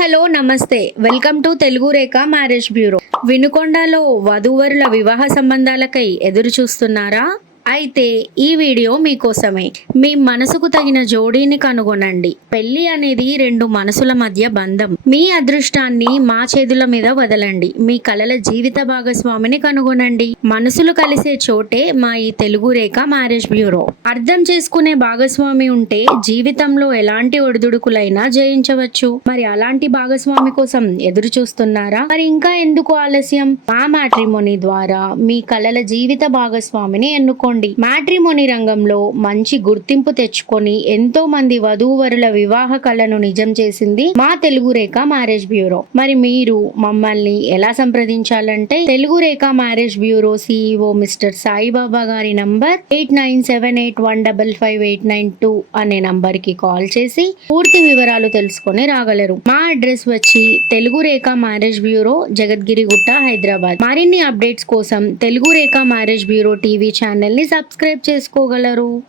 Hello నమస్తే welcome to Telugu Rekha marriage bureau. వినుకొండలో వధూవరుల వివాహ సంబంధాలకై ఎదురు చూస్తున్నారా? అయితే ఈ వీడియో మీకోసమే. మీ మనసుకు తగిన జోడీని కనుగొనండి. పెళ్లి అనేది రెండు మనసుల మధ్య బంధం. మీ అదృష్టాన్ని మా చేతుల మీద వదలండి. మీ కలల జీవిత భాగస్వామిని కనుగొనండి. మనసులు కలిసే చోటే మా ఈ తెలుగు రేఖ మ్యారేజ్ బ్యూరో. అర్థం చేసుకునే భాగస్వామి ఉంటే జీవితంలో ఎలాంటి ఒడిదుడుకులైనా జయించవచ్చు. మరి అలాంటి భాగస్వామి కోసం ఎదురు చూస్తున్నారా? మరి ఇంకా ఎందుకు ఆలస్యం? మా మ్యాట్రిమోనీ ద్వారా మీ కలల జీవిత భాగస్వామిని ఎన్నుకోండి. మ్యాట్రిమోనీ రంగంలో మంచి గుర్తింపు తెచ్చుకొని ఎంతో మంది వధూవరుల వివాహ కళను నిజం చేసింది మా తెలుగు రేఖ మ్యారేజ్ బ్యూరో. మరి మీరు మమ్మల్ని ఎలా సంప్రదించాలంటే తెలుగు రేఖ marriage bureau CEO mister Saibaba గారి నంబర్ 8978155892 అనే నంబర్ కి కాల్ చేసి పూర్తి వివరాలు తెలుసుకొని రాగలరు. మా అడ్రస్ వచ్చి తెలుగు రేఖ మ్యారేజ్ బ్యూరో, జగద్గిరిగుట్ట, హైదరాబాద్. మరిన్ని అప్డేట్స్ కోసం తెలుగు రేఖ మ్యారేజ్ బ్యూరో టీవీ ఛానల్ ని సబ్స్క్రైబ్ చేసుకోగలరు.